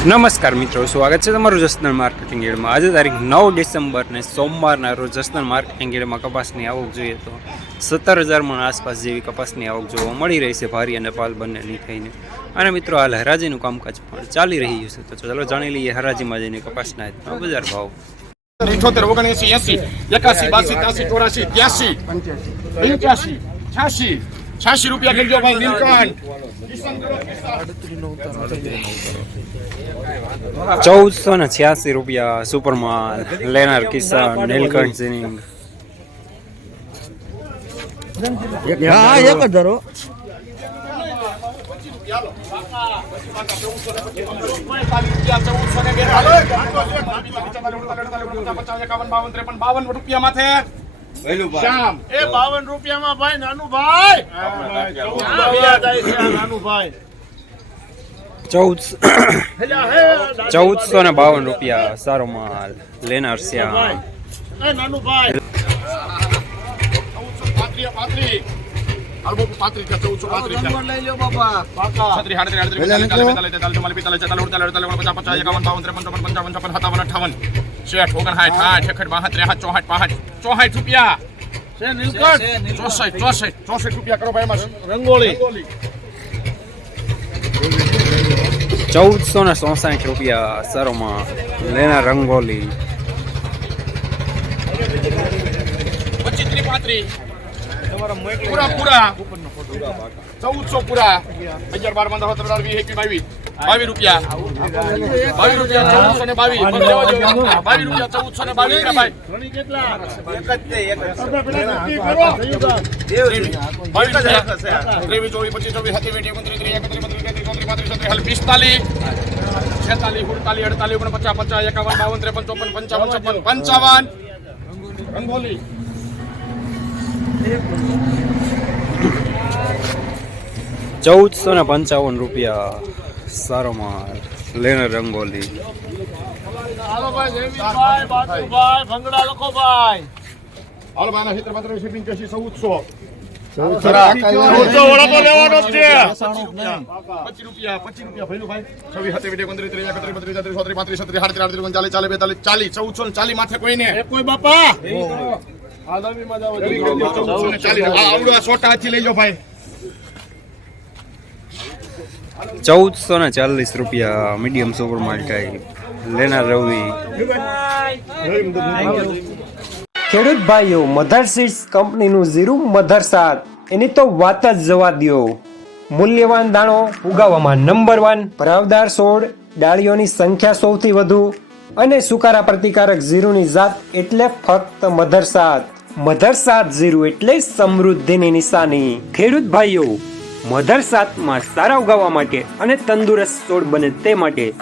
નમસ્કાર મિત્રો, સ્વાગત છે તમારું જસનલ માર્કેટિંગ એડમાં. આજે તારીખ નવ ડિસેમ્બર ને સોમવારના રોજ જસનલ માર્કેટિંગ એડમાં કપાસની આવક જોઈએ તો સત્તર હજારમાં આસપાસ જેવી કપાસની આવક જોવા મળી રહી છે, ભારી અને પાલ બંનેની થઈને. અને મિત્રો, હાલ હરાજીનું કામકાજ પણ ચાલી રહ્યું છે. તો ચાલો જાણી લઈએ હરાજીમાં જઈને કપાસના બજાર ભાવ. ઇઠોતેર ઓગણએસી, એસી, એકાસી, બાસી, ત્યાસી, ચોરાસી, ત્યાસી પંચ્યાસી, છ્યાસી છ્યાસી રૂપિયા કરજો ભાઈ નીલકંઠ ચૌદસો ને છ્યાસી રૂપિયા સુપરમાલ લેનાર કિસાન નીલકંઠ સિંગ હા એક જ ધરો. બાવન રૂપિયા માથે શ્યામ. એ બાવન રૂપિયામાં ભાઈ નાનું ભાઈ નાનું ભાઈ ચૌદસો ને બાવન રૂપિયા સારો માલ. લેનાર શ્યામ. નાનું ભાઈ પિસ્તાલીસ, અડતાલીસ, અડતાલીસ, પચાસ, એકાવન, બાવન, ત્રેપન, ચોપન, પંચાવન, છપ્પન, સત્તાવન, શેઠ, ઓગણસાઠ, સાઠ, એકસઠ, બાસઠ, ત્રેસઠ, ચોસઠ, પાસઠ, ચોસઠ રૂપિયા. છે નીલકંઠ? ચોસઠ ચોસઠ ચોસઠ રૂપિયા કરો ભાઈ રંગોળી. ચૌદસો ને ચોસાઠ રૂપિયા સારો માલ રંગોલી પચીસ ત્રી પાંત્રીસ. ચૌદસો પૂરા. અગિયાર, બાર, પંદર, સત્તર, અઢાર, વીસ, એકવીસ રૂપિયા. ચૌદસો ને બાવીસ. ચોવીસ, પચીસ, છવ્વીસ, સત્યાવીસ એકત્રીસ અડતાલીસ, ઓગણપચાસ, પચાસ, એકાવન, બાવન, ત્રેપન પંચાવન, છપ્પન, પંચાવન. રંગોલી. ચૌદસો ને પંચાવન રૂપિયા સારો માલ લેનાર રંગોલી ચાલી ચાલીસ ચૌદસો ને માથે કોઈને? કોઈ બાપા? ચૌદસો ને ચાલીસ આ આવડું આ સોટા હાથથી લઈ જાઓ ભાઈ. ચૌદસો ને ચાલીસ રૂપિયા મીડિયમ સુપર માલ લેના રવિ. ખેડૂત ભાઈઓ મધર સીડ્સ કંપનીનું ઝીરું મધર સાત. એની તો વાત જ જવા દ્યો. મૂલ્યવાન દાણો ઉગાવવામાં નંબર વન ભરાવદાર છોડ ડાળીઓની સંખ્યા સૌથી વધુ અને સુકારા પ્રતિકારક ઝીરુની જાત એટલે ફક્ત મધર સાત. મધર સાત ઝીરું એટલે સમૃદ્ધિની નિશાની. ખેડૂત ભાઈઓ, મધર સાતમાં સારા ઉગાવવા માટે અને તંદુરસ્ત છોડ બને તે માટે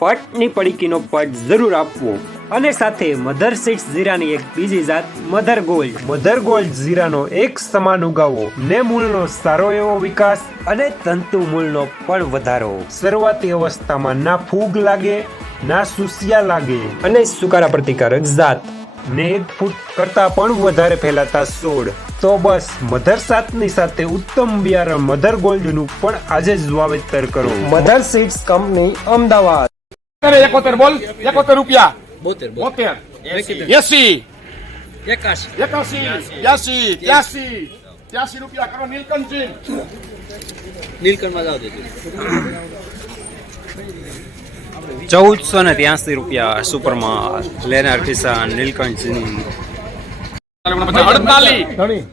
ફટની પડીકીનો પટ જરૂર આપવો. અને સાથે મધર સીડ્સ જીરાની એક બીજી જાત, મધર ગોલ્ડ. મધર ગોલ્ડ જીરાનો એક સમાન ઉગાવો. ને મૂળનો સારો એવો વિકાસ અને તંતુ મૂળનો પણ વધારો. શરૂઆતી અવસ્થામાં ના ફૂગ લાગે, ના સુસિયા લાગે. અને સુકારા પ્રતિકારક જાત. ને એક ફૂટ કરતા પણ વધારે ફેલાતા છોડ તો બસ મધર સાતની સાથે ઉત્તમ બિયારણ મધર ગોલ્ડનું પણ આજે જ વાવેતર કરો. Mother Seeds company Ahmedabad. એકોતેર બોલ એકોતેર રૂપિયા. બોતેર બોતેર. એસી. એકાશી. એકાશી. ત્યાસી. ત્યાસી. ત્યાસી. રૂપિયા કરો નીલકંઠજી. નીલકંઠમાં જાવ દેજો ચૌદસો ને ત્યાસી રૂપિયા સુપરમાં લેનાર કિસાન નીલકંઠ સિંહ અડતાલીસ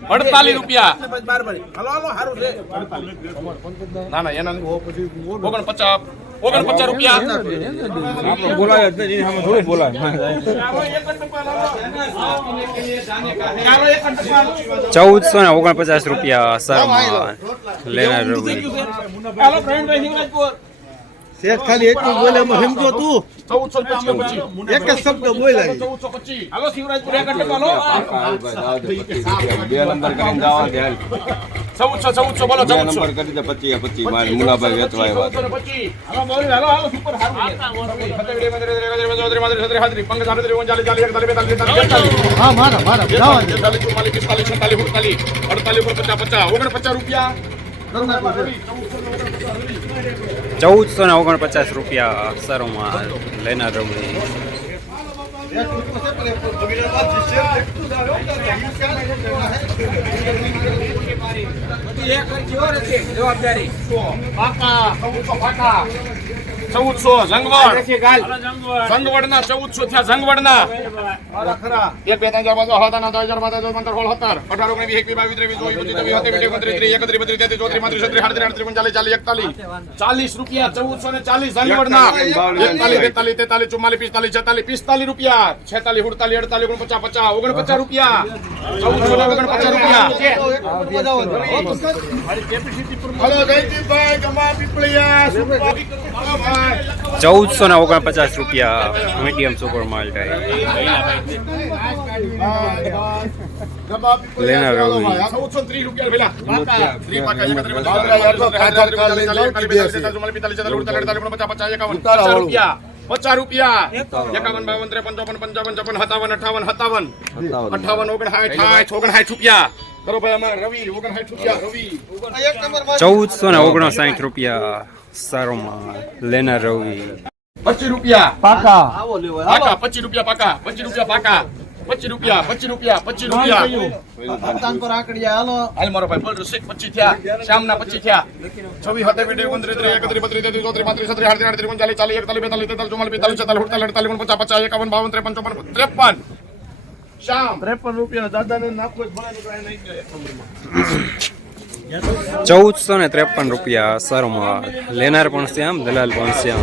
અડતાલીસ રૂપિયા. ના ના એના ઓગણપચાસ. ઓગણપચાસ રૂપિયા. ચૌદસો ને ઓગણપચાસ રૂપિયા સર લેનાર રવિ શેઠ ખાલી એટલું બોલે સમજો તું. એક જ શબ્દ બોલ્યા. ચૌદસો પચીસ હાલો શિવરાજપુર એક એટલે હાલો બે નંબર કરીને જવા દે હાલ. ચૌદસો ચૌદસો બોલો ચૌદસો. નંબર કરી દે પચીસ પચીસ મારે મુલાભાઈ વેચવા આવ્યા પચીસ હાલો ચૌદસો ને ઓગણપચાસ રૂપિયા અક્ષરોમાં લેનાર રમણી. ચૌદસો ના ચૌદસો થયા ઝંગવડ ના એક બે ત્રણ ચાર પાંચ છ સાત દસ અગિયાર બાર તેર પંદર સોળ સત્તર. અઢાર ઓગણીસ એકવીસ બાવીસ ત્રેવીસ ચોવીસ પચીસ છવ્વીસ સત્યાવીસ અઠ્યાવીસ ત્રીસ એકત્રીસ બત્રીસ તેત્રીસ ચોત્રીસ પાંત્રીસ છત્રીસ આડત્રીસ આડત્રીસ ઓગણચાલીસ ચાલીસ એકતાલીસ. ચાલીસ રૂપિયા ચૌદસો ને ચાલીસ ઝંગવડ ના એકતાલીસ બેતાલીસ તેતાલીસ ચુમ્માલીસ પિસ્તાલીસ છેતાલીસ પિસ્તાલીસ રૂપિયા. છેતાલીસ અડતાલીસ ઓગણપચાસ પચાસ ઓગણપચાસ રૂપિયા. ચૌદસો ને ઓગણપચાસ રૂપિયા. હલો જયદીપભાઈ ગમા પીપળિયા સુરભાઈ. હલો ભાઈ ચૌદસો ને ઓગણપચાસ રૂપિયા મીડિયમ સુપર માલ ટાઈપ લેનાર રવિ. ચૌદસો ત્રીસ રૂપિયા પેલા ત્રીસ પાકા, એકત્રીસ, બત્રીસ, પચાસ રૂપિયા પચાસ રૂપિયા એકાવન બાવન ત્રેપન ચોપન પંચાવન છપ્પન સત્તાવન અઠાવન સત્તાવન અઠાવન ઓગણસાઠ સાઠ ઓગણસાઠ રૂપિયા કરો ભાઈ અમારે રવિ ઓગણસાઠ રૂપિયા રવિ ચૌદસો ને ઓગણસાઠ રૂપિયા સરોમાં લેનાર રવિ. પચીસ રૂપિયા. પાકા. પાકા પચીસ રૂપિયા પાકા પચીસ રૂપિયા પાકા. પચીસ રૂપિયા પચીસ રૂપિયા પચીસ રૂપિયા. હાલ. મારો ભાઈ બોલ રસિક પચીસ થયા. શામના પચીસ થયા. છવ્વીસ સત્તર વીસ ઓગણત્રીસ ત્રીસ એકત્રીસ બત્રીસ તેત્રીસ ચોત્રીસ પાંત્રીસ છત્રીસ આડત્રીસ આડત્રીસ ઓગણચાલીસ ચાલીસ એકતાલીસ બેતાલીસ તેતાલીસ ચુમ્માલીસ પિસ્તાલીસ છેતાલીસ અડતાલીસ અડતાલીસ ઓગણપચાસ પચાસ એકાવન બાવન ત્રેપન ચોપન ત્રેપન ત્રેપન રૂપિયા દાદા ને નાખવો ચૌદસો ને ત્રેપન રૂપિયા સરોમાં લેનાર પણ શ્યામ દલાલ પણ શ્યામ.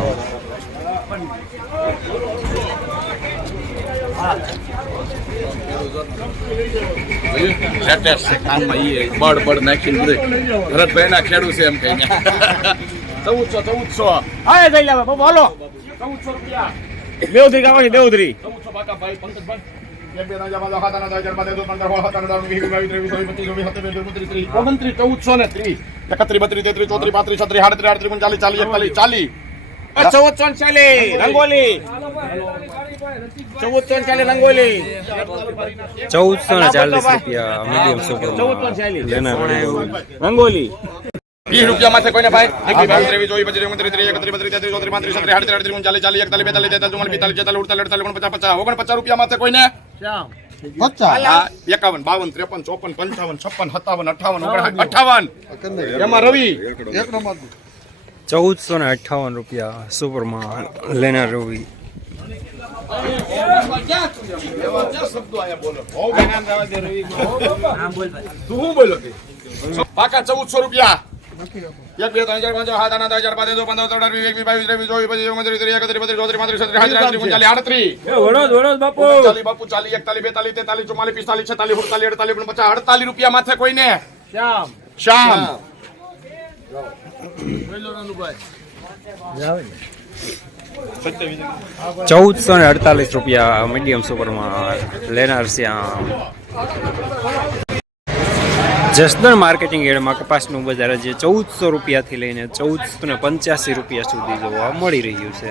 છે કાનમાં ઈ બળ બળ નાખીને બધું ભરતભાઈ ના ખેડૂ છે એમ કહીને ચૌદસો ચૌદસો. હા જઈ બોલો. ચૌદસો રૂપિયા. દેવધરી ગાવા દેવધરી. ચૌદસો બાકા ભાઈ પંકજભાઈ. ઓગણત્રીસ ચૌદસો ને ત્રીસ એકત્રીસ બત્રીસ તેત્રીસ ચોત્રીસ પાંત્રીસ છત્રીસ આડત્રીસ આડત્રીસ ચાલીસ એકતાલીસ ચાલીસ ચૌદસો ને ચાલી રંગોલી ચૌદસો ને ચાલી રંગોલી ચૌદસો ને ચાલીસ રૂપિયા મીડિયમ સુપર લેનાર રવિ રંગોલી વીસ રૂપિયા માથે કોઈને ભાઈ? એકવીસ બાવીસ ત્રેવીસ ચોવીસ પચીસ ઓગણત્રીસ ત્રીસ એકત્રીસ બત્રીસ તેત્રીસ ચોત્રીસ પાંત્રીસ છત્રીસ આડત્રીસ આડત્રીસ ઓગણચાલીસ ચાલીસ એકતાલીસ બેતાલીસ તેતાલીસ ચુમ્માલીસ પિસ્તાલીસ છેતાલીસ ઉડતાલીસ અડતાલીસ ઓગણપચાસ પચાસ ઓગણપચાસ રૂપિયા માથે કોઈને એકાવન બાવન ત્રેપન ચોપન પંચાવન છપ્પન સત્તાવન અઠાવન અઠાવન એમાં રવિ. ચૌદસો ને અઠ્ઠાવન રૂપિયા સુપરમાં લેના રવિ. તું શું બોલો કે? પાકા ચૌદસો રૂપિયા. એક બે ત્રણ ચાર પાંચ સાત આઠ નવ દસ અગિયાર બાર તેર પંદર અઢાર વીસ એકવીસ બાવીસ ત્રેવીસ ચોવીસ પચીસ ઓગણત્રીસ ત્રીસ એકત્રીસ બત્રીસ ચોત્રીસ પાંત્રીસ છત્રીસ આડત્રીસ આડત્રીસ ઓગણચાલીસ આડત્રીસ વડોદ વડોદ બાપુ. ઓગણચાલીસ બાપુ ચાલીસ એકતાલીસ બેતાલીસ તેતાલીસ ચુમ્માલીસ પિસ્તાલીસ છેતાલીસ ઉડતાલીસ અડતાલીસ ઓગણપચાસ અડતાલીસ રૂપિયા માથે કોઈને. શ્યામ. શ્યામ. ચૌદસો ને અડતાલીસ રૂપિયા મીડિયમ સુપરમાં લેનાર શ્યામ. જસદણ માર્કેટિંગ એડમાં કપાસનું બજાર જે ચૌદસો રૂપિયાથી લઈને ચૌદસો ને પંચ્યાસી રૂપિયા સુધી જોવા મળી રહ્યું છે.